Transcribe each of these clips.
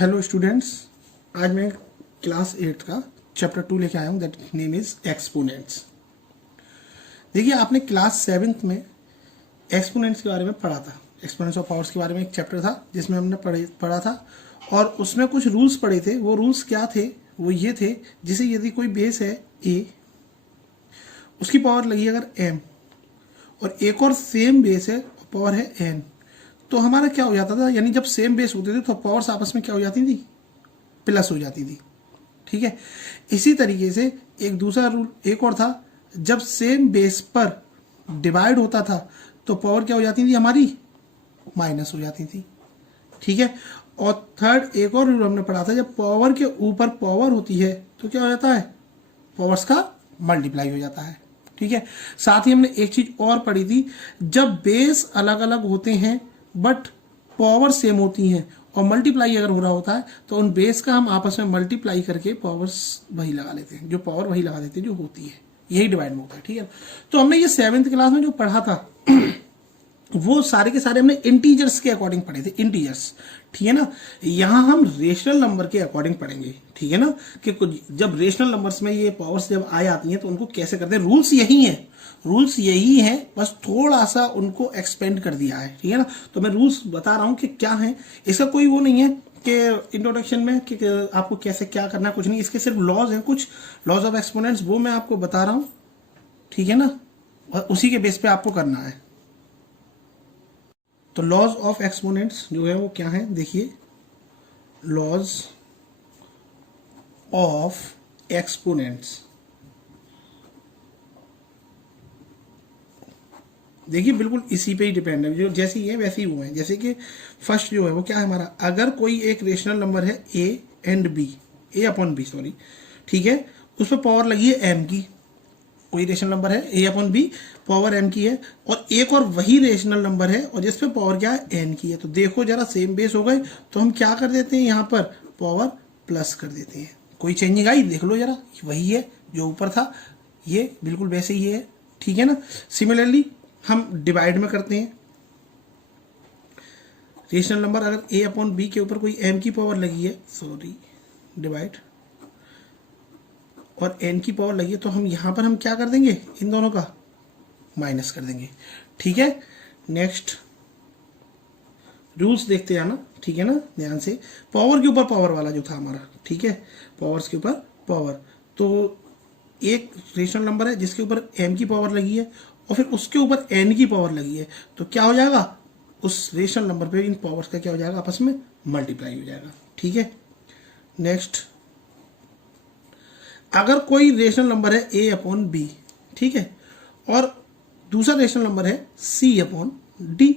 Hello students, आज मैं class 8 का चैप्टर 2 लेके आया हूँ, दैट नेम इज एक्सपोनेंट्स। देखिए, आपने क्लास 7th में एक्सपोनेंट्स के बारे में पढ़ा था। एक्सपोनेंट्स ऑफ पावर्स के बारे में एक चैप्टर था जिसमें हमने पढ़ा था और उसमें कुछ रूल्स पढ़े थे। वो रूल्स क्या थे? वो ये थे, जैसे यदि कोई बेस है a, उसकी पावर लगी अगर m और एक और सेम बेस है, पावर है n, तो हमारा क्या हो जाता था, यानी जब सेम बेस होते थे तो पावर्स आपस में क्या हो जाती थी? प्लस हो जाती थी। ठीक है, इसी तरीके से एक दूसरा रूल एक और था, जब सेम बेस पर डिवाइड होता था तो पावर क्या हो जाती थी हमारी? माइनस हो जाती थी। ठीक है, और थर्ड एक और रूल हमने पढ़ा था, जब पावर के ऊपर पावर होती है तो क्या हो जाता है? पावर्स का मल्टीप्लाई हो जाता है। ठीक है, साथ ही हमने एक चीज और पढ़ी थी, जब बेस अलग अलग होते हैं बट पावर सेम होती हैं और मल्टीप्लाई अगर हो रहा होता है तो उन बेस का हम आपस में मल्टीप्लाई करके पावर्स वही लगा लेते हैं, जो पावर वही लगा देते हैं जो होती है। यही डिवाइड में होता है। ठीक है, तो हमने ये 7th क्लास में जो पढ़ा था वो सारे के सारे हमने इंटीजर्स के अकॉर्डिंग पढ़े थे। इंटीजर्स, ठीक है ना। यहाँ हम रेशनल नंबर के अकॉर्डिंग पढ़ेंगे। ठीक है ना, कि जब रेशनल नंबर्स में ये पावर्स जब आ जाती हैं तो उनको कैसे करते हैं। रूल्स यही हैं, रूल्स यही हैं, बस थोड़ा सा उनको एक्सपेंड कर दिया है। ठीक है ना, तो मैं रूल्स बता रहा हूँ कि क्या है। इसका कोई वो नहीं है कि इंट्रोडक्शन में कि आपको कैसे क्या करना है, कुछ नहीं। इसके सिर्फ लॉज हैं, कुछ लॉज ऑफ एक्सपोनेंट्स, वो मैं आपको बता रहा हूँ। ठीक है ना, और उसी के बेस पे आपको करना है। तो लॉज ऑफ एक्सपोनेंट्स जो है वो क्या है, देखिए, लॉज ऑफ एक्सपोनेंट्स। देखिए, बिल्कुल इसी पे ही डिपेंड है, जो जैसी है वैसी ही वो है। जैसे कि फर्स्ट जो है वो क्या है हमारा, अगर कोई एक रेशनल नंबर है a and b, a upon b sorry, ठीक है, उस पर पावर लगी है m की। कोई रेशनल नंबर है a upon b, power m की है, और एक और वही रेशनल नंबर है और जिसपे पावर क्या है? n की है। तो देखो जरा, सेम बेस हो गए तो हम क्या कर देते हैं, यहाँ पर पावर प्लस कर देते हैं। कोई चेंजिंग आई? देख लो जरा, वही है जो ऊपर था, ये बिल्कुल वैसे ही है। ठीक है ना। सिमिलरली हम डिवाइड में करते हैं। रेशनल नंबर अगर a अपॉन b के ऊपर कोई m की पावर लगी है, सॉरी, डिवाइड, और n की पावर लगी है, तो हम यहां पर हम क्या कर देंगे? इन दोनों का माइनस कर देंगे। ठीक है, नेक्स्ट रूल्स देखते हैं ना। ठीक है ना, ध्यान से। पावर के ऊपर पावर वाला जो था हमारा, ठीक है, पावर्स के ऊपर पावर, तो एक रेशनल नंबर है जिसके ऊपर m की पावर लगी है और फिर उसके ऊपर n की पावर लगी है, तो क्या हो जाएगा? उस रेशनल नंबर पे इन पावर्स का क्या हो जाएगा? आपस में मल्टीप्लाई हो जाएगा। ठीक है, नेक्स्ट, अगर कोई रेशनल नंबर है a अपॉन b, ठीक है, और दूसरा रेशनल नंबर है c अपॉन d,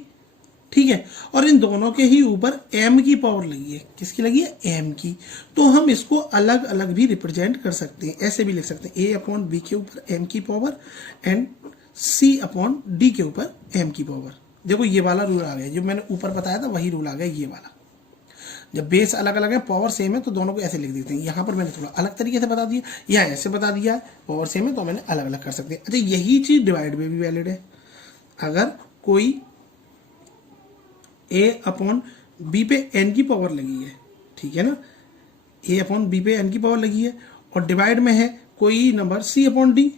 ठीक है, और इन दोनों के ही ऊपर m की पावर लगी है। किसकी लगी है? m की। तो हम इसको अलग अलग भी रिप्रेजेंट कर सकते हैं, ऐसे भी लिख सकते हैं, a अपॉन b के ऊपर m की power and c upon d के ऊपर m की पावर। देखो, ये वाला रूल आ गया, जो मैंने ऊपर बताया था वही रूल आ गया, ये वाला। जब बेस अलग अलग है, पावर सेम है, तो दोनों को ऐसे लिख देते हैं। यहाँ पर मैंने थोड़ा अलग तरीके से बता दिया, यहाँ ऐसे बता दिया, पावर सेम है तो मैंने अलग अलग कर सकते हैं। अच्छा, यही चीज डिवाइड में भी वैलिड है। अगर कोई a अपॉन b पे n की पावर लगी है, ठीक है ना, a अपॉन b पे n की पावर लगी है, और डिवाइड में है कोई नंबर c अपॉन d,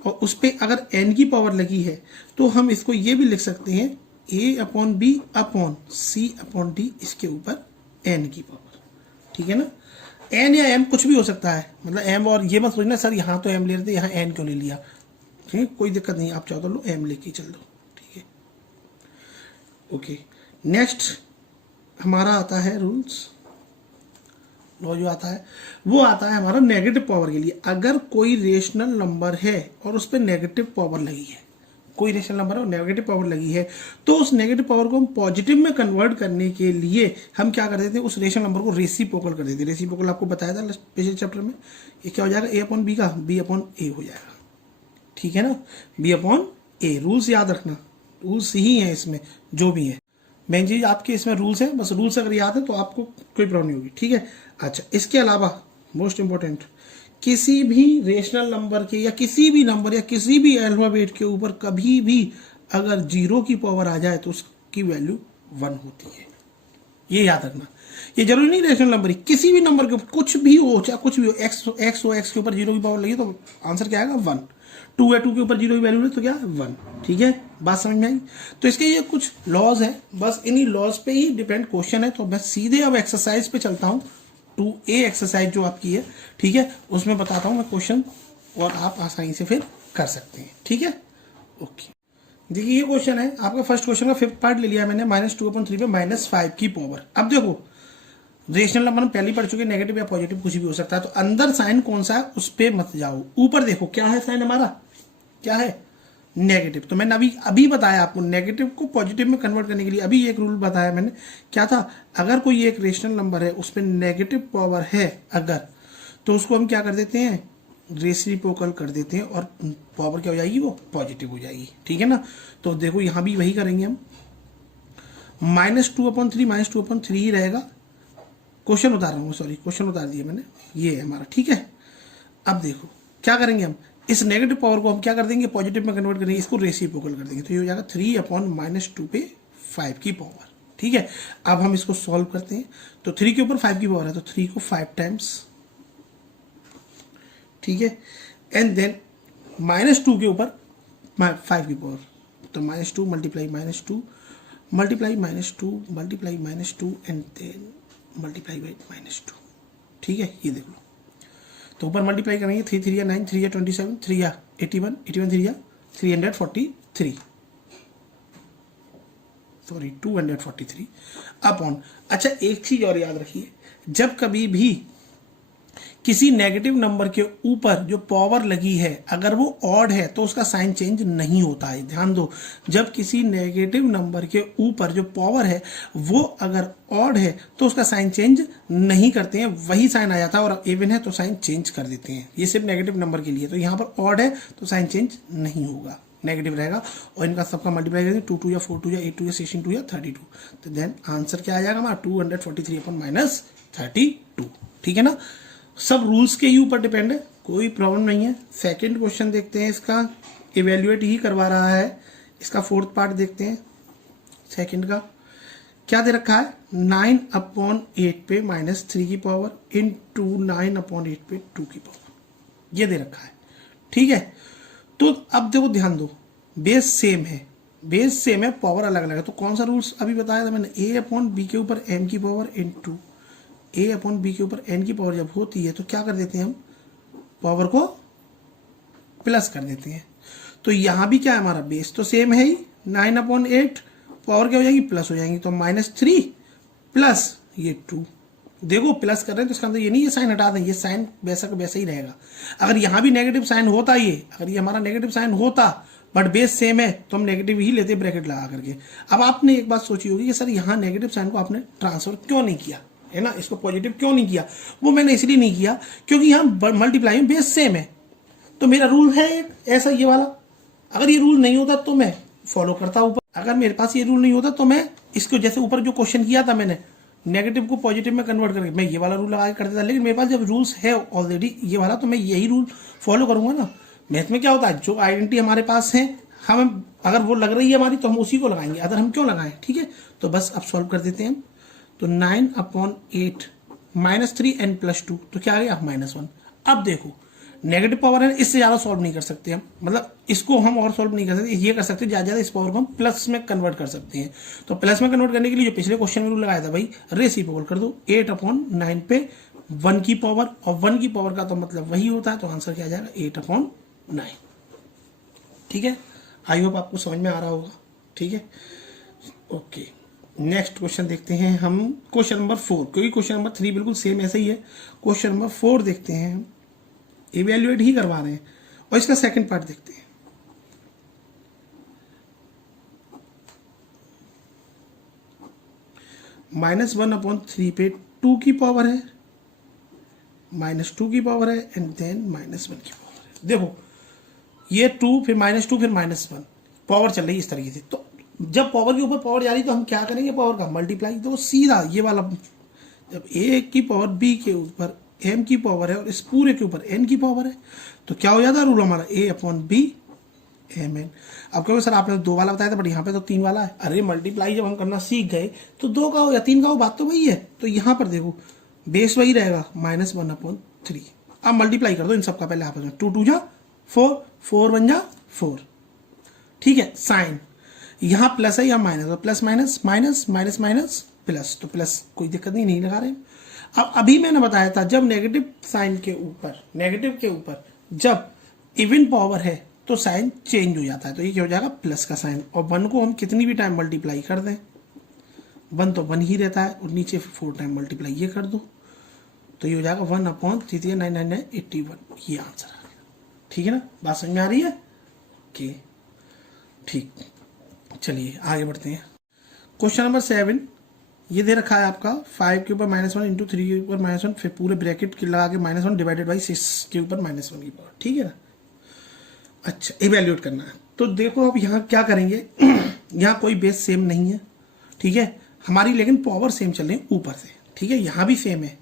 और उस पे अगर n की पावर लगी है, तो हम इसको ये भी लिख सकते हैं, a upon b upon c upon d, इसके ऊपर n की पावर। ठीक है ना, n या m कुछ भी हो सकता है, मतलब m, और ये मत सोचना सर यहाँ तो m ले रहे थे, यहाँ n क्यों ले लिया। ठीक है, कोई दिक्कत नहीं, आप चाहो तो लो, m लेके चल दो। ठीक है, ओके। नेक्स्ट हमारा आता है रूल्स, लॉ जो आता है वो आता है हमारा नेगेटिव पावर के लिए। अगर कोई रेशनल नंबर है और उस पर नेगेटिव पावर लगी है, कोई रेशनल नंबर है और नेगेटिव पावर लगी है, तो उस नेगेटिव पावर को हम पॉजिटिव में कन्वर्ट करने के लिए हम क्या कर देते हैं? उस रेशनल नंबर को रेसिप्रोकल कर देते हैं। रेसिप्रोकल आपको बताया था पिछले चैप्टर में। ये क्या हो जाएगा? a अपॉन b का b अपॉन a हो जाएगा। ठीक है ना, b अपॉन a। रूल्स याद रखना, रूल्स ही है इसमें जो भी है। मेन चीज आपके इसमें रूल्स है, बस रूल्स अगर याद है तो आपको कोई प्रॉब्लम नहीं होगी। ठीक है, अच्छा, इसके अलावा मोस्ट इंपॉर्टेंट, किसी भी रेशनल नंबर के या किसी भी नंबर या किसी भी अल्फाबेट के ऊपर कभी भी अगर 0 की पावर आ जाए तो उसकी वैल्यू 1 होती है। ये याद रखना। ये जरूरी नहीं रेशनल नंबर ही, किसी भी नंबर के कुछ भी हो, चाहे कुछ भी हो, एक्स हो, एक्स के ऊपर 0 की पावर लगी तो आंसर क्या आएगा 1। 2 है, 2 के ऊपर 0 की वैल्यू है तो क्या 1। ठीक है, बात समझ में आई। तो इसके ये कुछ लॉज है, बस इन्हीं लॉज पे ही डिपेंड क्वेश्चन है। तो मैं सीधे अब एक्सरसाइज पे चलता हूँ, 2A एक्सरसाइज जो आपकी है, ठीक है, उसमें बताता हूँ मैं क्वेश्चन और आप आसानी से फिर कर सकते हैं। ठीक है, ओके। देखिए ये क्वेश्चन है आपका, फर्स्ट क्वेश्चन का 5th पार्ट ले लिया मैंने, -2/3 पे -5 की पावर। अब देखो रेशनल नंबर हम पहले ही पढ़ चुके, नेगेटिव या पॉजिटिव कुछ भी हो सकता है। तो अंदर साइन कौन सा है उस पर मत जाओ, ऊपर देखो क्या है साइन हमारा, क्या है नेगेटिव। तो मैंने अभी बताया आपको नेगेटिव को पॉजिटिव में कन्वर्ट करने के लिए, अभी एक रूल बताया मैंने, क्या था, अगर कोई एक रेशनल नंबर है उस पर नेगेटिव पावर है अगर, तो उसको हम क्या कर देते हैं, रेसिप्रोकल कर देते हैं और पावर क्या हो जाएगी, वो पॉजिटिव हो जाएगी। ठीक है ना। तो देखो यहां भी वही करेंगे हम, -2/3 ही रहेगा। क्वेश्चन उतार रहा हूँ, सॉरी क्वेश्चन उतार दिया मैंने, ये है हमारा। ठीक है, अब देखो क्या करेंगे हम, इस नेगेटिव पावर को हम क्या कर देंगे, पॉजिटिव में कन्वर्ट करेंगे, इसको रेसिप्रोकल कर देंगे। तो ये हो जाएगा 3/-2 पे 5 की पावर। ठीक है, अब हम इसको सॉल्व करते हैं। तो 3 के ऊपर 5 की पावर है तो 3 को 5 टाइम्स, ठीक है, एंड देन -2 के ऊपर 5 की पावर, तो -2 multiply -2 multiply -2 multiply -2 and then multiply by -2। ठीक है, ये देख लो। तो ऊपर मल्टीप्लाई करेंगे, 3 3 9, 3 27, 3 81, 81 3 343, सॉरी 243 अपॉन। अच्छा एक चीज और याद रखिए, जब कभी भी किसी नेगेटिव नंबर के ऊपर जो पावर लगी है अगर वो ऑड है तो उसका साइन चेंज नहीं होता है। ध्यान दो, जब किसी नेगेटिव नंबर के ऊपर जो पावर है वो अगर ऑड है तो उसका साइन चेंज नहीं करते हैं, वही साइन आ जाता है, और इवन है तो साइन चेंज कर देते हैं। ये सिर्फ नेगेटिव नंबर के लिए। तो यहाँ पर ऑड है तो साइन चेंज नहीं होगा, नेगेटिव रहेगा। और इनका सबका मल्टीप्लाई करेंगे, 2 2 या 4 2 या 8 2 या 16 2 या 32। तो देन आंसर क्या आ जाएगा हमारा, 243/-32। ठीक है ना। सब रूल्स के ही ऊपर डिपेंड है, कोई प्रॉब्लम नहीं है। सेकंड क्वेश्चन देखते हैं, इसका इवेल्युएट ही करवा रहा है। इसका 4th पार्ट देखते हैं। सेकंड का क्या दे रखा है, 9/8 पे -3 की पावर इंटू 9/8 पे 2 की पावर, ये दे रखा है। ठीक है, तो अब देखो ध्यान दो, बेस सेम है, बेस सेम है, पावर अलग अलग है। तो कौन सा रूल्स अभी बताया था मैंने, A/B के ऊपर m की पावर इंटू A/B के ऊपर n की पावर जब होती है तो क्या कर देते हैं हम, पावर को प्लस कर देते हैं। तो यहां भी क्या है, हमारा बेस तो सेम है ही, 9/8, पावर क्या हो जाएगी, प्लस हो जाएंगी। तो -3 प्लस ये 2, देखो प्लस कर रहे हैं तो इसका अंदर ये नहीं, ये साइन हटा दें, ये साइन वैसा का वैसा ही रहेगा। अगर यहां भी नेगेटिव साइन होता, ये अगर ये हमारा नेगेटिव साइन होता बट बेस सेम है तो हम नेगेटिव ही लेते ब्रैकेट लगा करके। अब आपने एक बात सोची होगी कि सर यहाँ नेगेटिव साइन को आपने ट्रांसफर क्यों नहीं किया, है ना, इसको पॉजिटिव क्यों नहीं किया। वो मैंने इसलिए नहीं किया क्योंकि यहाँ मल्टीप्लाई में बेस सेम है। तो मेरा रूल है एक ऐसा ये वाला, अगर ये रूल नहीं होता तो मैं फॉलो करता ऊपर, अगर मेरे पास ये रूल नहीं होता तो मैं इसको, जैसे ऊपर जो क्वेश्चन किया था मैंने, नेगेटिव को पॉजिटिव में कन्वर्ट करके मैं ये वाला रूल लगा के कर देता। लेकिन मेरे पास जब रूल्स है ऑलरेडी ये वाला, तो मैं यही रूल फॉलो करूंगा ना। मैथ में क्या होता है, जो आइडेंटिटी हमारे पास है, हम अगर वो लग रही है हमारी तो हम उसी को लगाएंगे, अगर हम क्यों लगाएं। ठीक है, तो बस अब सॉल्व कर देते हैं हम। तो 9/8 -3 n + 2, तो क्या आ गया -1। अब देखो नेगेटिव पावर है, इससे ज्यादा सॉल्व नहीं कर सकते हम, मतलब इसको हम और सॉल्व नहीं कर सकते, ये कर सकते ज्यादा, इस पावर को हम प्लस में कन्वर्ट कर सकते हैं। तो प्लस में कन्वर्ट करने के लिए जो पिछले क्वेश्चन में रूल लगाया था भाई, रेसिप्रोकल कर दो, 8/9 पे 1 की पावर, और 1 की पावर का तो मतलब वही होता है। तो आंसर क्या आ जाएगा, 8/9। ठीक है, आई होप आपको समझ में आ रहा होगा। ठीक है, ओके। नेक्स्ट क्वेश्चन देखते हैं हम, क्वेश्चन नंबर 4, क्योंकि क्वेश्चन नंबर 3 बिल्कुल सेम ऐसा ही है। क्वेश्चन नंबर 4 देखते हैं हम, इवेल्युएट ही करवा रहे हैं, और इसका सेकंड पार्ट देखते हैं। -1/3 पे 2 की पावर है, -2 की पावर है, एंड देन -1 की पावर है। देखो ये 2 फिर -2 फिर -1 पावर चल रही है इस तरीके से। तो जब पावर के ऊपर पावर जा रही तो हम क्या करेंगे, पावर का मल्टीप्लाई। तो सीधा ये वाला, जब a की पावर b के ऊपर m की पावर है और इस पूरे के ऊपर n की पावर है, तो क्या हो जाता है रूल हमारा, A/B mn। अब क्योंकि सर आपने 2 वाला बताया था बट यहाँ पे तो 3 वाला है। अरे मल्टीप्लाई जब हम करना सीख गए तो 2 का हो या 3 का हो, बात तो वही है। तो यहाँ पर देखो बेस वही रहेगा -1/3। अब मल्टीप्लाई कर दो इन सबका पहले आपस में, 2 2 जा 4, 4 1 जा 4, ठीक है। साइन यहाँ प्लस है या माइनस, तो plus minus minus minus minus plus, तो प्लस कोई दिक्कत नहीं लगा रहे। अब अभी मैंने बताया था जब नेगेटिव साइन के ऊपर, नेगेटिव के ऊपर जब इवन पावर है तो साइन चेंज हो जाता है, तो ये क्या हो जाएगा प्लस का साइन। और 1 को हम कितनी भी टाइम मल्टीप्लाई कर दें, 1 तो 1 ही रहता है, और नीचे 4 टाइम मल्टीप्लाई ये कर दो, तो ये हो जाएगा 1/39981। ये आंसर आ गया, ठीक है ना। बात समझ में आ रही है कि ठीक। चलिए आगे बढ़ते हैं। क्वेश्चन नंबर 7 ये दे रखा है आपका 5 के ऊपर -1 इंटू 3 के ऊपर -1, फिर पूरे ब्रैकेट लगा के -1 डिवाइडेड बाई 6 के ऊपर -1 की पावर, ठीक है ना। अच्छा इवेल्यूएट करना है, तो देखो अब यहाँ क्या करेंगे यहाँ कोई बेस सेम नहीं है, ठीक है हमारी, लेकिन पावर सेम चल रही है ऊपर से, ठीक है यहाँ भी सेम है।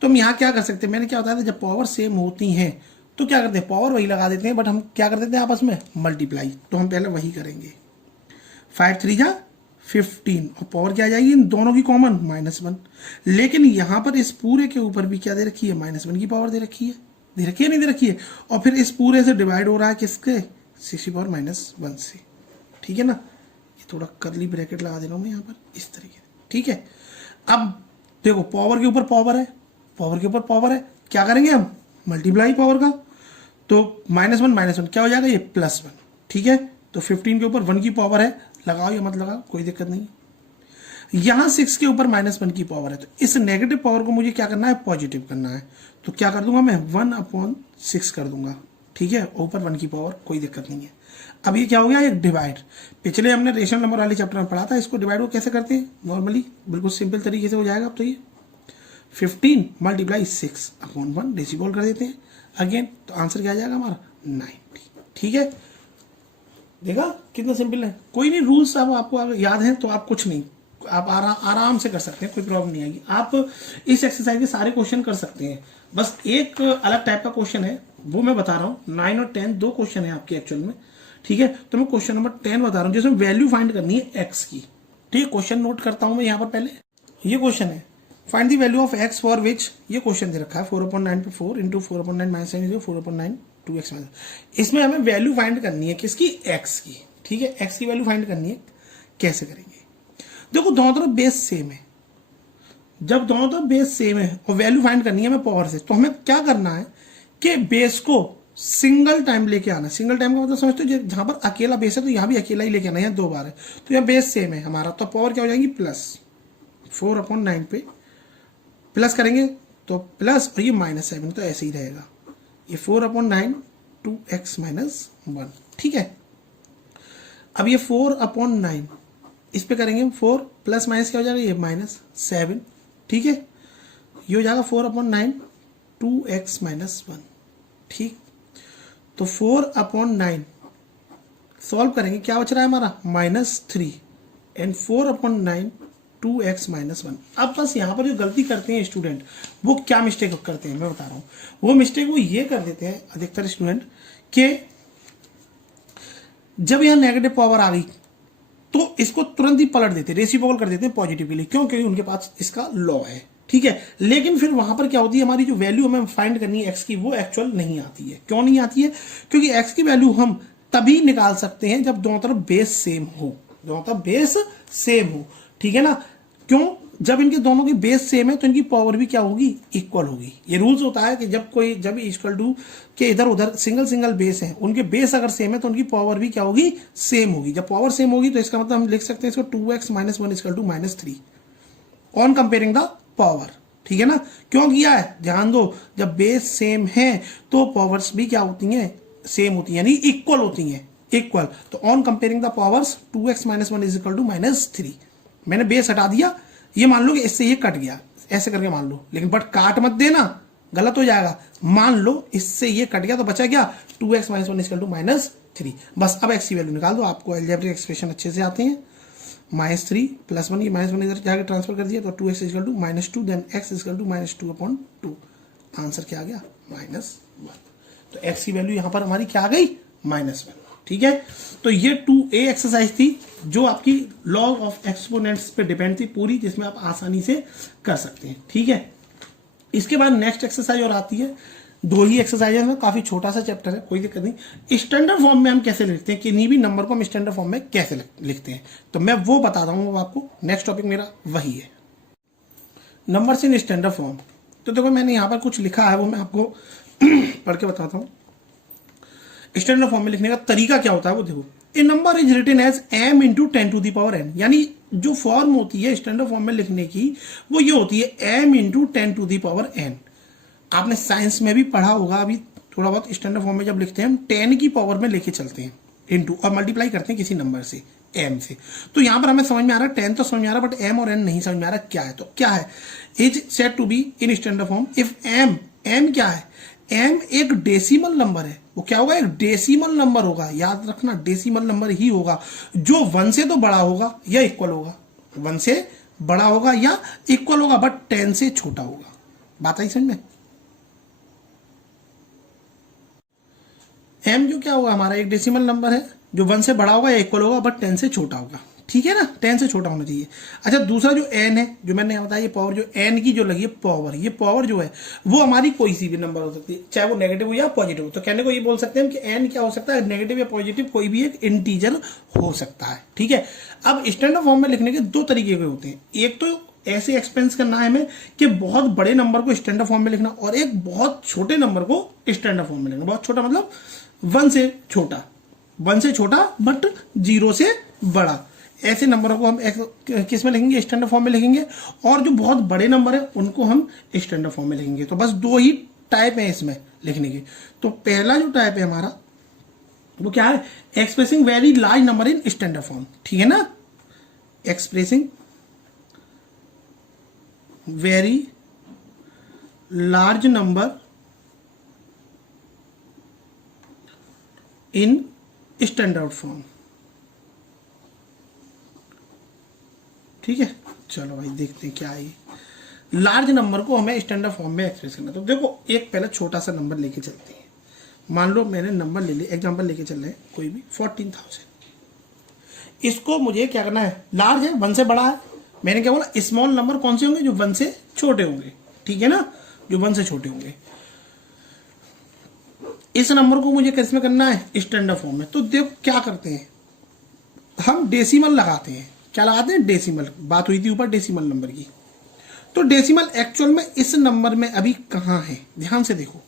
तो हम यहाँ क्या कर सकते हैं, मैंने क्या बताया था जब पावर सेम होती हैं तो क्या करते हैं पावर वही लगा देते हैं, बट हम क्या कर देते हैं आपस में मल्टीप्लाई, तो हम पहले वही करेंगे। 5 3 जा 15 और पावर क्या आ जाएगी इन दोनों की कॉमन -1। लेकिन यहाँ पर इस पूरे के ऊपर भी क्या दे रखी है -1 की पावर दे रखी है, दे रखी है नहीं दे रखी है, और फिर इस पूरे से डिवाइड हो रहा है किसके 6 की पावर -1 से, ठीक है ना। ये थोड़ा कर्ली ब्रैकेट लगा दे रहा हूँ मैं यहाँ पर इस तरीके से, ठीक है। अब देखो पावर के ऊपर पावर है, पावर के ऊपर पावर है, क्या करेंगे हम मल्टीप्लाई पावर का, तो -1 क्या हो जाएगा ये +1, ठीक है। तो 15 के ऊपर 1 की पावर है, लगाओ या मत लगाओ कोई दिक्कत नहीं। यहां 6 के ऊपर -1 की पावर है, तो इस नेगेटिव पावर को मुझे क्या करना है पॉजिटिव करना है, तो क्या कर दूंगा मैं 1/6 कर दूंगा, ठीक है, ऊपर 1 की पावर कोई दिक्कत नहीं है। अब ये क्या हो गया एक डिवाइड, पिछले हमने रेशनल नंबर वाले चैप्टर में पढ़ा था, इसको डिवाइड को कैसे करते हैं नॉर्मली बिल्कुल सिंपल तरीके से हो जाएगा। अब तो ये 15 × 6/1 डेसिमल कर देते हैं अगेन, तो आंसर क्या आ जाएगा हमारा 90, ठीक है। देखा कितना सिंपल है, कोई नहीं रूल्स अब आपको अगर याद है तो आप कुछ नहीं, आप आराम से कर सकते हैं, कोई प्रॉब्लम नहीं आएगी। आप इस एक्सरसाइज के सारे क्वेश्चन कर सकते हैं, बस एक अलग टाइप का क्वेश्चन है वो मैं बता रहा हूँ। 9 और 10 2 क्वेश्चन है आपके एक्चुअल में, ठीक है। तो मैं क्वेश्चन नंबर 10 बता रहा हूँ जिसमें वैल्यू फाइंड करनी है एक्स की, ठीक है। क्वेश्चन नोट करता हूँ मैं यहाँ पर पहले, ये क्वेश्चन है find the value of x for which, ये क्वेश्चन दे रखा है 4/9 पे 4 इंटू 4/9 -7 4/9 2x -, इसमें हमें वैल्यू फाइंड करनी है किसकी एक्स की, ठीक है। एक्स की वैल्यू फाइंड करनी है, कैसे करेंगे, देखो दोनों तरफ बेस सेम है, जब दोनों तरफ बेस सेम है और वैल्यू फाइंड करनी है हमें पावर से, तो हमें क्या करना है कि बेस को सिंगल टाइम लेके आना। सिंगल टाइम का मतलब समझते हो जहां पर अकेला बेस है तो यहां भी अकेला ही लेके आना है, 2 बार है, तो यहाँ बेस सेम है हमारा, तो पावर क्या हो जाएगी +4/9 पे प्लस करेंगे तो प्लस, और ये -7 तो ऐसे ही रहेगा, ये 4/9 2x -1, ठीक है। अब ये 4/9 इस पे करेंगे 4 प्लस माइनस क्या हो जाएगा ये -7, ठीक है। ये हो जाएगा 4/9 2x -1, ठीक। तो 4/9 सॉल्व करेंगे, क्या बच रहा है हमारा -3 एंड 4/9 2x -1। अब बस यहाँ पर जो गलती करते हैं स्टूडेंट, वो क्या मिस्टेक करते हैं मैं बता रहा हूँ। वो मिस्टेक वो ये कर देते हैं अधिकतर स्टूडेंट कि जब यहाँ नेगेटिव पावर आ गई तो इसको तुरंत ही पलट देते हैं, रेसिप्रोकल कर देते हैं पॉजिटिव के लिए, क्यों, क्योंकि उनके पास इसका लॉ है, ठीक है। लेकिन फिर वहां पर क्या होती है, हमारी जो वैल्यू हमें फाइंड करनी है एक्स की वो एक्चुअल नहीं आती है। क्यों नहीं आती है, क्योंकि एक्स की वैल्यू हम तभी निकाल सकते हैं जब दोनों तरफ बेस सेम हो, दोनों तरफ बेस सेम हो, ठीक है ना। क्यों, जब इनके दोनों की बेस सेम है तो इनकी पावर भी क्या होगी इक्वल होगी। ये रूल्स होता है कि जब इक्वल टू के इधर उधर सिंगल बेस हैं, उनके बेस अगर सेम है तो उनकी पावर भी क्या होगी सेम होगी। जब पावर सेम होगी तो इसका मतलब हम लिख सकते हैं इसको 2x -1 = -3 on comparing the power, ठीक है ना। क्यों किया है ध्यान दो, जब बेस सेम है तो पावर्स भी क्या होती हैं सेम होती है, यानी इक्वल होती हैं, इक्वल। तो on comparing the powers 2x -1 = -3, मैंने बेस हटा दिया, ये मान लो कि इससे ये कट गया, ऐसे करके मान लो, लेकिन बट काट मत देना गलत हो जाएगा। मान लो इससे ये कट गया तो बचा क्या 2x -1 = -3। बस अब x की वैल्यू निकाल दो, आपको अलजेब्रिक एक्सप्रेशन अच्छे से आते हैं। -3 + 1, ये -1 इधर जाकर ट्रांसफर कर दिया तो 2x = -2 देन x = -2/2। आंसर क्या आ गया -1। तो x की वैल्यू यहां पर हमारी क्या आ गई -1। ठीक है, तो ये 2A एक्सरसाइज थी जो आपकी लॉ ऑफ एक्सपोनेंट्स पे डिपेंड थी पूरी, जिसमें आप आसानी से कर सकते हैं। ठीक है, इसके बाद नेक्स्ट एक्सरसाइज और आती है, 2 ही एक्सरसाइज है, काफी छोटा सा चैप्टर है, कोई दिक्कत नहीं। स्टैंडर्ड फॉर्म में हम कैसे लिखते हैं, किन्हीं भी नंबर को हम स्टैंडर्ड फॉर्म में कैसे लिखते हैं, तो मैं वो बताता हूँ आपको। नेक्स्ट टॉपिक मेरा वही है, नंबर्स इन स्टैंडर्ड फॉर्म। तो देखो मैंने यहाँ पर कुछ लिखा है, वो मैं आपको पढ़ के बताता हूँ। स्टैंडर्ड फॉर्म में लिखने का तरीका क्या होता है वो देखो। A number is written as m into 10 to the power n, यानी जो फॉर्म होती है स्टैंडर्ड फॉर्म में लिखने की वो ये होती है m into 10 to the power n। आपने साइंस में भी पढ़ा होगा, अभी थोड़ा बहुत स्टैंडर्ड फॉर्म में जब लिखते हैं हम 10 की पावर में लेके चलते हैं इंटू और मल्टीप्लाई करते हैं किसी नंबर से m से। तो यहां पर हमें समझ में आ रहा है 10 तो समझ में आ रहा है, बट m और n नहीं समझ में आ रहा क्या है। तो क्या है, is said to be in standard form if m क्या है, m एक डेसिमल नंबर है। वो क्या होगा, एक डेसिमल नंबर होगा, याद रखना डेसिमल नंबर ही होगा जो 1 से तो बड़ा होगा या इक्वल होगा, 1 से बड़ा होगा या इक्वल होगा, बट 10 से छोटा होगा। बात आई समझ में। m जो क्या होगा हमारा एक डेसिमल नंबर है जो 1 से बड़ा होगा या इक्वल होगा, बट 10 से छोटा होगा। ठीक है ना, 10 से छोटा होना चाहिए। अच्छा, दूसरा जो n है, जो मैंने बताया ये पावर, जो n की जो लगी है पावर, ये पावर जो है वो हमारी कोई सी भी नंबर हो सकती है, चाहे वो नेगेटिव हो या पॉजिटिव हो। तो कहने को ये बोल सकते हैं कि n क्या हो सकता है, नेगेटिव या पॉजिटिव कोई भी एक इंटीजर हो सकता है। ठीक है, अब स्टैंडर्ड फॉर्म में लिखने के 2 तरीके के होते हैं। एक तो ऐसे एक्सपेंस करना है हमें कि बहुत बड़े नंबर को स्टैंडर्ड फॉर्म में लिखना, और एक बहुत छोटे नंबर को स्टैंडर्ड फॉर्म में लिखना। बहुत छोटा मतलब 1 से छोटा, 1 से छोटा बट 0 से बड़ा, ऐसे नंबरों को हम किस में लिखेंगे, स्टैंडर्ड फॉर्म में लिखेंगे। और जो बहुत बड़े नंबर है उनको हम स्टैंडर्ड फॉर्म में लिखेंगे। तो बस 2 ही टाइप है इसमें लिखने के। तो पहला जो टाइप है हमारा वो क्या है, expressing very large number in standard form. ठीक है ना, expressing very large number in standard form. ठीक है, चलो भाई देखते हैं क्या है। लार्ज नंबर को हमें स्टैंडर्ड फॉर्म में एक्सप्रेस करना। तो देखो एक पहले छोटा सा नंबर लेके चलते हैं। मान लो मैंने नंबर ले लिया, एग्जांपल लेके चल रहे हैं कोई भी 14,000। इसको मुझे क्या करना है, लार्ज है 1 से बड़ा है। मैंने क्या बोला, स्मॉल नंबर कौन से होंगे, जो 1 से छोटे होंगे। ठीक है ना, जो 1 से छोटे होंगे। इस नंबर को मुझे किस में करना है, स्टैंडर्ड फॉर्म में। तो देखो क्या करते हैं, हम डेसिमल लगाते हैं। क्या लगाते हैं, डेसिमल। बात हुई थी ऊपर डेसिमल नंबर की। तो डेसिमल एक्चुअल में इस नंबर में अभी कहाँ है, ध्यान से देखो।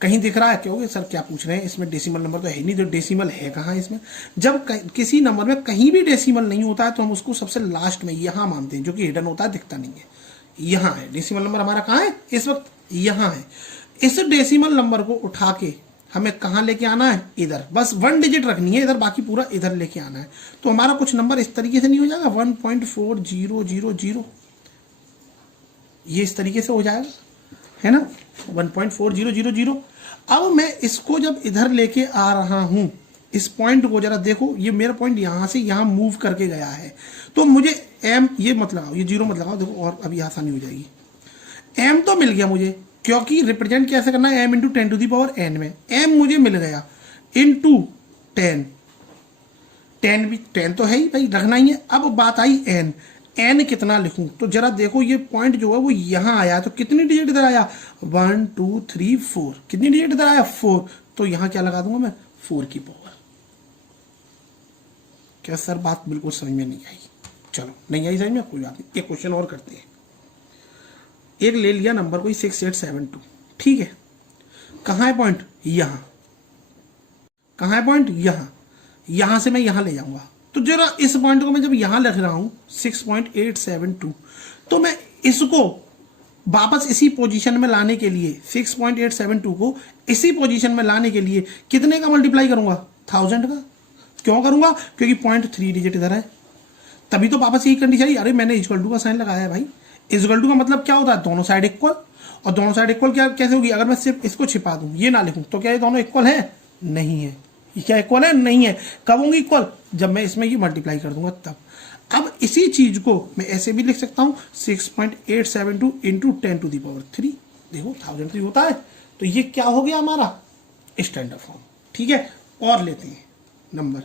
कहीं दिख रहा है, क्योंकि सर क्या पूछ रहे हैं, इसमें डेसिमल नंबर तो है नहीं, जो डेसिमल है कहाँ है इसमें। जब किसी नंबर में कहीं भी डेसिमल नहीं होता है तो हम उसको सबसे लास्ट में यहाँ मानते हैं, जो कि हिडन होता है, दिखता नहीं है। यहाँ है डेसिमल नंबर हमारा, कहाँ है इस वक्त, यहाँ है। इस डेसिमल नंबर को उठा के हमें कहाँ लेके आना है, इधर। बस 1 डिजिट रखनी है इधर, बाकी पूरा इधर लेके आना है। तो हमारा कुछ नंबर इस तरीके से नहीं हो जाएगा, 1.4000, ये इस तरीके से हो जाएगा, है ना, 1.4000। अब मैं इसको जब इधर लेके आ रहा हूं, इस पॉइंट को जरा देखो, ये मेरा पॉइंट यहां से यहां मूव करके गया है। तो मुझे m, ये मत लगाओ, ये 0 मत लगाओ, देखो और अभी आसानी हो जाएगी। m तो मिल गया मुझे, क्योंकि रिप्रेजेंट कैसे करना है, m into 10 to the power n में। m मुझे मिल गया इंटू 10, 10 भी 10 तो है ही भाई, रखना ही है। अब बात आई n, n कितना लिखूं, तो जरा देखो ये पॉइंट जो है वो यहां आया, तो कितनी डिजिट इधर आया, 1 2 3 4, कितनी डिजिट इधर आया, 4। तो यहां क्या लगा दूंगा मैं, 4 की पावर। क्या सर बात बिल्कुल समझ में नहीं आई, चलो नहीं आई समझ में, कोई बात नहीं। एक क्वेश्चन और करते हैं। एक ले लिया नंबर कोई 6872, ठीक है, कहाँ है पॉइंट, यहां। कहाँ है पॉइंट, यहां। यहां से मैं यहां ले जाऊंगा। तो जरा इस पॉइंट को मैं जब यहां लिख रहा हूं 6.872, तो मैं इसको वापस इसी पोजीशन में लाने के लिए, 6.872 को इसी पोजीशन में लाने के लिए कितने का मल्टीप्लाई करूंगा, 1000 का। क्यों करूंगा, क्योंकि 0.3 डिजिट इधर है, तभी तो वापस यही कंडीशन है। अरे मैंने इक्वल टू का साइन लगाया है भाई, इक्वल टू का मतलब क्या होता है, दोनों साइड इक्वल। और दोनों साइड इक्वल क्या कैसे होगी, अगर मैं सिर्फ इसको छिपा दूं, ये ना लिखूं, तो क्या ये दोनों इक्वल है, नहीं है। ये क्या इक्वल है, नहीं है। कब होंगे इक्वल, जब मैं इसमें ये मल्टीप्लाई कर दूंगा तब। अब इसी चीज को मैं ऐसे भी लिख सकता हूं, 6.872 इंटू 10 टू दी पावर 3। देखो 1003 होता है। तो ये क्या हो गया हमारा, स्टैंडर्ड फॉर्म। ठीक है, और लेते हैं नंबर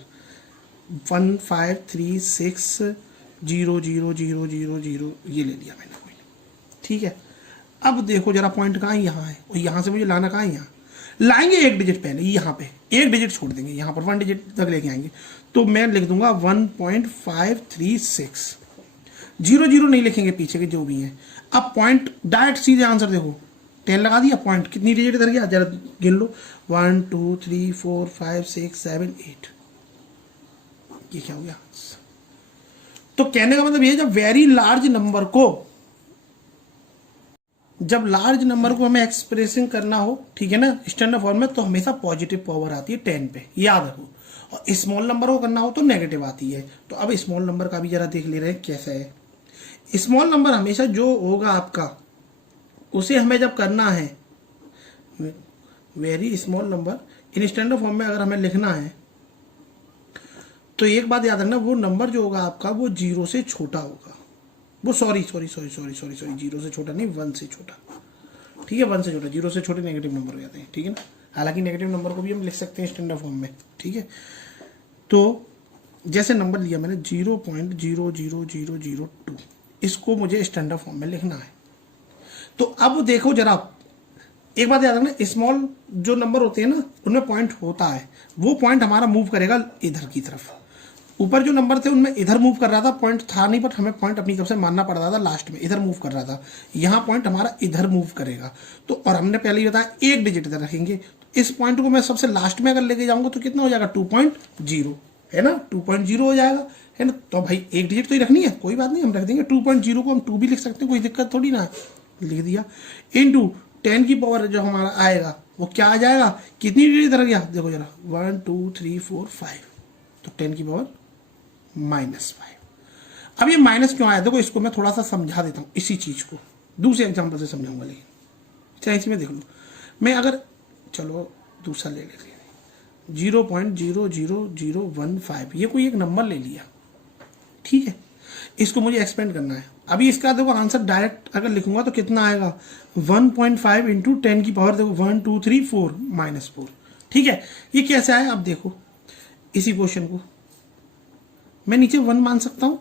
1 5 3 6 0 0 0 0 0 ये ले लिया मैंने, ठीक है। अब देखो जरा पॉइंट कहाँ है, यहाँ है, और यहाँ से मुझे लाना कहाँ है, यहाँ लाएंगे एक डिजिट पहले, यहाँ पे एक डिजिट छोड़ देंगे, यहाँ पर 1 डिजिट तक लेके आएंगे। तो मैं लिख दूंगा 1.536, 0 0 नहीं लिखेंगे पीछे के जो भी हैं। अब पॉइंट डायरेक्ट सीधे आंसर देखो, 10 लगा दिया, पॉइंट कितनी डिजिट इधर गया जरा गिन लो, 1 2 3 4 5 6 7 8, ये क्या हो गया। तो कहने का मतलब ये, जब वेरी लार्ज नंबर को, जब लार्ज नंबर को हमें एक्सप्रेसिंग करना हो, ठीक है ना, स्टैंडर्ड फॉर्म में, तो हमेशा पॉजिटिव पावर आती है 10 पे, याद रखो। और स्मॉल नंबर को करना हो तो नेगेटिव आती है। तो अब स्मॉल नंबर का भी जरा देख ले रहे हैं कैसा है। स्मॉल नंबर हमेशा जो होगा आपका, उसे हमें जब करना है very small number in standard form में अगर हमें लिखना है, तो एक बात याद रखना, वो नंबर जो होगा आपका वो 0 से छोटा होगा। वो सॉरी 0 से छोटा नहीं, 1 से छोटा, ठीक है, 1 से छोटा। 0 से छोटे नेगेटिव नंबर हो जाते हैं, ठीक है ना। हालांकि नेगेटिव नंबर को भी हम लिख सकते हैं स्टैंडर्ड फॉर्म में, ठीक है। तो जैसे नंबर लिया मैंने 0.00002, इसको मुझे स्टैंडर्ड फॉर्म में लिखना है। तो अब देखो जरा, एक बात याद रखना, स्मॉल जो नंबर होते हैं ना, उनमें पॉइंट होता है, वो पॉइंट हमारा मूव करेगा इधर की तरफ। ऊपर जो नंबर थे उनमें इधर मूव कर रहा था, पॉइंट था नहीं, बट हमें पॉइंट अपनी तरफ से मानना पड़ रहा था, लास्ट में इधर मूव कर रहा था। यहाँ पॉइंट हमारा इधर मूव करेगा। तो और हमने पहले ही बताया एक डिजिट इधर रखेंगे, तो इस पॉइंट को मैं सबसे लास्ट में अगर लेके जाऊंगा तो कितना हो जाएगा, 2.0, है ना, 2.0 हो जाएगा, है ना। तो भाई एक डिजिट तो ही रखनी है, कोई बात नहीं, हम रख देंगे 2.0 को हम 2 भी लिख सकते हैं, कोई दिक्कत थोड़ी ना, लिख दिया। इनटू 10 की पावर जो हमारा आएगा वो क्या आ जाएगा, कितनी डिजिट इधर गया, देखो जरा 1 2 3 4 5, तो 10 की पावर -5। अब ये माइनस क्यों आया, देखो इसको मैं थोड़ा सा समझा देता हूँ, इसी चीज को दूसरे एग्जांपल से समझाऊंगा, लेकिन चाहे इसी में देख लो। मैं अगर, चलो दूसरा ले लेते हैं, 0.00015, ये कोई एक नंबर ले लिया, ठीक है, इसको मुझे एक्सपेंड करना है। अभी इसका देखो आंसर डायरेक्ट अगर लिखूंगा तो कितना आएगा, 1.5 इंटू 10 की पावर, देखो 1 2 3 4 -4, ठीक है। ये कैसे आया, अब देखो इसी क्वेश्चन को मैं नीचे 1 मान सकता हूं,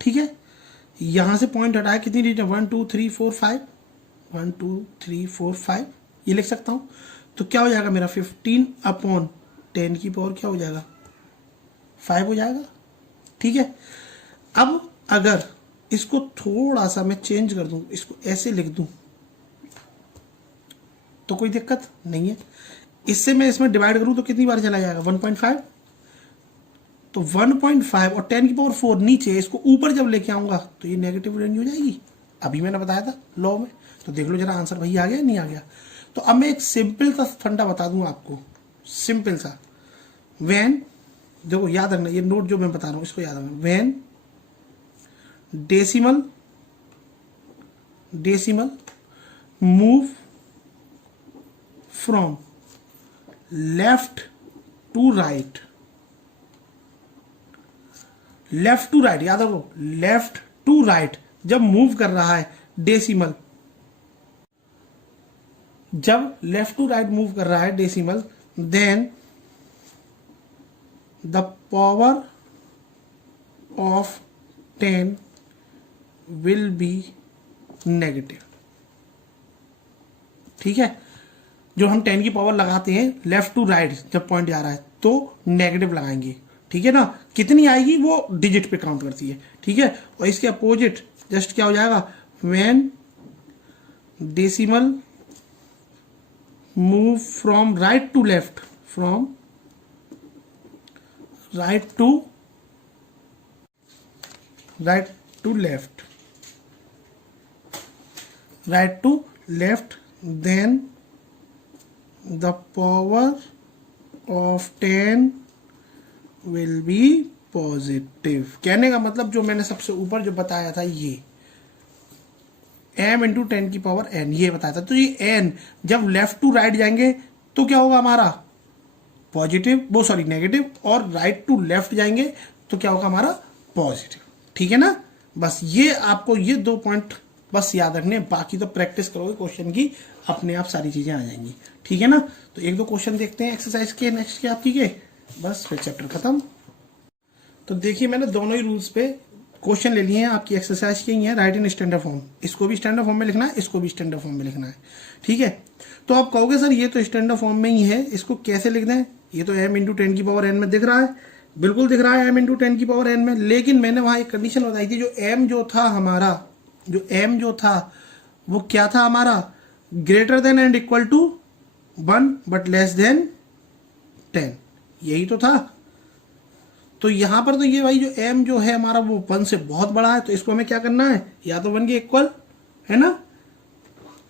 ठीक है। यहां से पॉइंट हटाया, कितनी डिजिट है, 1 2 3 4 5, 1 2 3 4 5, ये लिख सकता हूं। तो क्या हो जाएगा मेरा 15/10 की पावर क्या हो जाएगा, 5 हो जाएगा, ठीक है। अब अगर इसको थोड़ा सा मैं चेंज कर दूं, इसको ऐसे लिख दूं, तो कोई दिक्कत नहीं है। इससे मैं इसमें डिवाइड करूं तो कितनी बार चला जाएगा, 1.5, तो 1.5 और 10 की पावर 4 नीचे, इसको ऊपर जब लेके आऊंगा तो ये नेगेटिव रेंज हो जाएगी। अभी मैंने बताया था लॉ में, तो देख लो जरा आंसर वही आ गया नहीं आ गया। तो अब मैं एक सिंपल सा फंडा बता दूं आपको, सिंपल सा, व्हेन, देखो याद रखना, ये नोट जो मैं बता रहा हूं इसको याद रखना, when decimal move from left to right, left to right, याद रखो, लेफ्ट टू राइट जब मूव कर रहा है डेसिमल, जब लेफ्ट टू राइट मूव कर रहा है decimal, then the power of 10 will be negative, ठीक है। जो हम 10 की पावर लगाते हैं लेफ्ट टू राइट जब पॉइंट जा रहा है तो नेगेटिव लगाएंगे, ठीक है ना। कितनी आएगी वो डिजिट पे काउंट करती है, ठीक है। और इसके अपोजिट जस्ट क्या हो जाएगा, when decimal move from right to left, from right to left, then the power of 10 will be positive. कहने का मतलब जो मैंने सबसे ऊपर जो बताया था, ये m इंटू 10 की पावर n, ये बताया था। तो ये n जब लेफ्ट टू राइट जाएंगे तो क्या होगा हमारा, पॉजिटिव, वो सॉरी नेगेटिव, और राइट टू लेफ्ट जाएंगे तो क्या होगा हमारा, पॉजिटिव, ठीक है ना। बस ये आपको ये 2 पॉइंट बस याद रखने, बाकी तो प्रैक्टिस करोगे क्वेश्चन की, अपने आप सारी चीजें आ जाएंगी, ठीक है ना। तो 1-2 क्वेश्चन देखते हैं एक्सरसाइज के नेक्स्ट के आपकी के। बस फिर चैप्टर खत्म। तो देखिए मैंने दोनों ही रूल्स पे क्वेश्चन ले लिए हैं, आपकी एक्सरसाइज की ही है, राइट इन स्टैंडर्ड फॉर्म। इसको भी स्टैंडर्ड फॉर्म में लिखना है, इसको भी स्टैंडर्ड फॉर्म में लिखना है, ठीक है। तो आप कहोगे सर ये तो स्टैंडर्ड फॉर्म में ही है, इसको कैसे लिख दें? ये तो m इंटू 10 की पावर n में दिख रहा है, बिल्कुल दिख रहा है m इंटू 10 की पावर n में। लेकिन मैंने वहां एक कंडीशन बताई थी, जो m जो था हमारा, जो m जो था वो क्या था हमारा, greater than and equal to 1 but less than 10, यही तो था। तो यहां पर तो ये भाई जो m जो है हमारा वो 1 से बहुत बड़ा है, तो इसको हमें क्या करना है, या तो 1 के इक्वल है ना,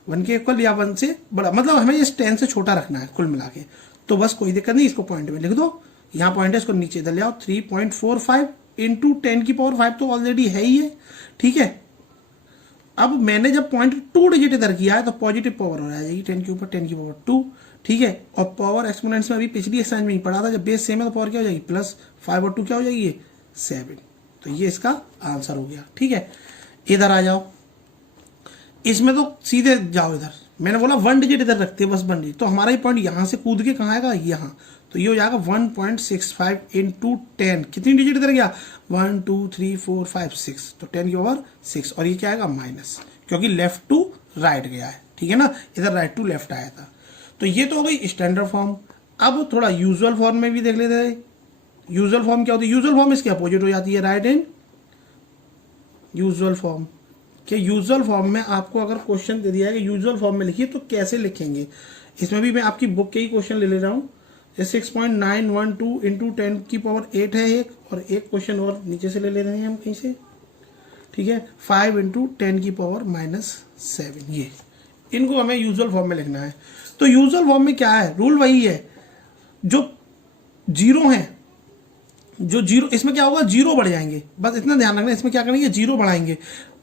1 के इक्वल या 1 से बड़ा, मतलब हमें इस 10 से छोटा रखना है कुल मिला के। तो बस कोई दिक्कत नहीं, इसको पॉइंट में लिख दो, यहाँ पॉइंट है, इसको नीचे इधर ले आओ। 3.45 इंटू 10 की पावर 5 तो ऑलरेडी है ही है, ठीक है। अब मैंने जब पॉइंट 2 डिजिट इधर किया है तो पॉजिटिव पावर हो जाएगी 10 के ऊपर 10 की पावर 2, ठीक है। और पावर एक्सपोनेंट्स में अभी पिछली एक्सरसाइज में ही पढ़ा था, जब बेस सेम है तो पावर क्या हो जाएगी, प्लस 5 और 2 क्या हो जाएगी, 7। तो ये इसका आंसर हो गया, ठीक है। इधर आ जाओ, इसमें तो सीधे जाओ इधर, मैंने बोला 1 डिजिट इधर रखते हैं, बस 1 डिजिट। तो हमारा ये पॉइंट यहां से कूद के कहाँ आएगा, यहाँ। तो ये हो जाएगा 1.65 इंटू 10, कितनी डिजिट इधर गया, 1 2 3 4 5 6, तो 10 की पावर 6। और ये क्या आएगा, माइनस, क्योंकि लेफ्ट टू राइट गया है, ठीक है ना, इधर राइट टू लेफ्ट आया था। तो ये तो हो गई स्टैंडर्ड फॉर्म। अब थोड़ा यूजुअल फॉर्म में भी देख लेते हैं। यूजुअल फॉर्म क्या होती है, यूजुअल फॉर्म इसके अपोजिट हो जाती है, राइट इन यूजुअल फॉर्म। कि यूजुअल फॉर्म में आपको अगर क्वेश्चन दे दिया है कि यूजुअल फॉर्म में लिखिए, तो कैसे लिखेंगे। इसमें भी मैं आपकी बुक के ही क्वेश्चन ले रहा हूँ। 6.912 इंटू 10 की पावर 8 है एक, और एक क्वेश्चन और नीचे से ले रहे हैं हम कहीं से, ठीक है। 5 इंटू 10 की पावर -7, ये इनको हमें यूजुअल फॉर्म में लिखना है। तो यूजुअल फॉर्म में क्या है, रूल वही है, जो जीरो है, जो जीरो, इसमें क्या होगा, जीरो बढ़ जाएंगे, बस इतना ध्यान रखना। इसमें क्या करेंगे, जीरो बढ़ाएंगे।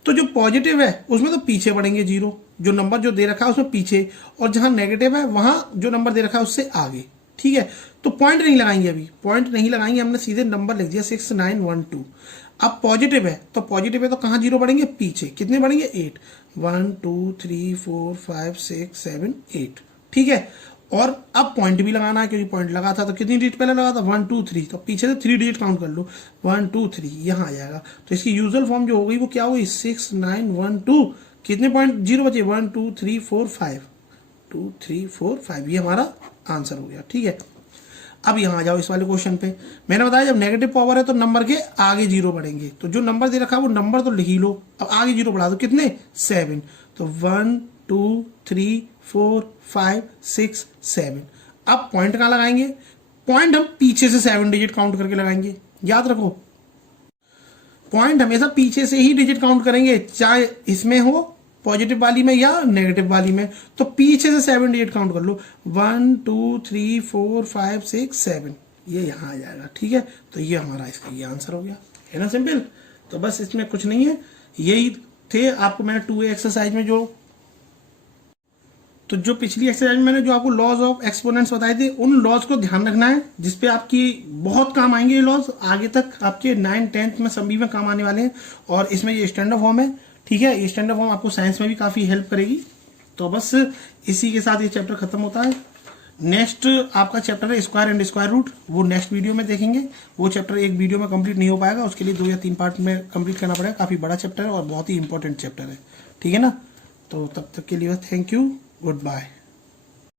तो जो पॉजिटिव है उसमें तो पीछे बढ़ेंगे जीरो, जो नंबर जो दे रखा है उसमें पीछे, और जहां नेगेटिव है वहां जो नंबर दे रखा है उससे आगे, ठीक है। तो पॉइंट नहीं लगाएंगे, अभी पॉइंट नहीं लगाएंगे, हमने सीधे नंबर लिख दिया 6912। अब पॉजिटिव है तो कहां जीरो बढ़ेंगे, पीछे। कितने बढ़ेंगे, 8, 1 2 3 4 5 6 7 8, ठीक है। और अब पॉइंट भी लगाना है, क्योंकि पॉइंट लगा था तो कितनी डिजिट पहले लगा था, 1 2 3, तो पीछे से 3 डिजिट काउंट कर लो, 1 2 3, यहां आ जाएगा। तो इसकी यूजुअल फॉर्म जो हो गई वो क्या हो गई, 6912। कितने पॉइंट जीरो बचे, 1 2 3 4 5, 2 3 4 5, ये हमारा आंसर हो गया, ठीक है। अब यहां आ जाओ इस वाले क्वेश्चन पे। मैंने बताया जब नेगेटिव पावर है तो नंबर के आगे जीरो बढ़ेंगे, तो जो नंबर दे रखा है वो नंबर तो लिख ही लो, अब आगे जीरो बढ़ा दो, कितने, 7। तो 1 2 3 4 5 6 7। अब पॉइंट कहां लगाएंगे, पॉइंट हम पीछे से 7 डिजिट काउंट करके लगाएंगे, याद रखो। पॉइंट हमेशा पीछे से ही डिजिट काउंट करेंगे, चाहे इसमें हो पॉजिटिव वाली में या नेगेटिव वाली में। तो पीछे से 7 डिजिट काउंट कर लो, 1 2 3 4 5 6 7, ये यहां आ जाएगा, ठीक है। तो ये हमारा इसका ये आंसर हो गया, है ना, सिंपल। तो बस इसमें कुछ नहीं है, यही थे आपको मैंने 2A एक्सरसाइज में जो पिछली एक्सरसाइज में मैंने जो आपको लॉज ऑफ एक्सपोनेंट्स बताए थे, उन लॉज को ध्यान रखना है, जिसपे आपकी बहुत काम आएंगे ये लॉज, आगे तक आपके 9 10th में सभी में काम आने वाले हैं। और इसमें ये स्टैंडर्ड फॉर्म है, ठीक है। ये स्टैंडर्ड फॉर्म आपको साइंस में भी काफी हेल्प करेगी। तो बस इसी के साथ ये चैप्टर खत्म होता है। नेक्स्ट आपका चैप्टर है स्क्वायर एंड स्क्वायर रूट, वो नेक्स्ट वीडियो में देखेंगे। वो चैप्टर एक वीडियो में कंप्लीट नहीं हो पाएगा, उसके लिए 2 या 3 पार्ट में कंप्लीट करना पड़ेगा। काफी बड़ा चैप्टर है और बहुत ही इंपॉर्टेंट चैप्टर है, ठीक है ना। तो तब तक के लिए थैंक यू, गुड बाय।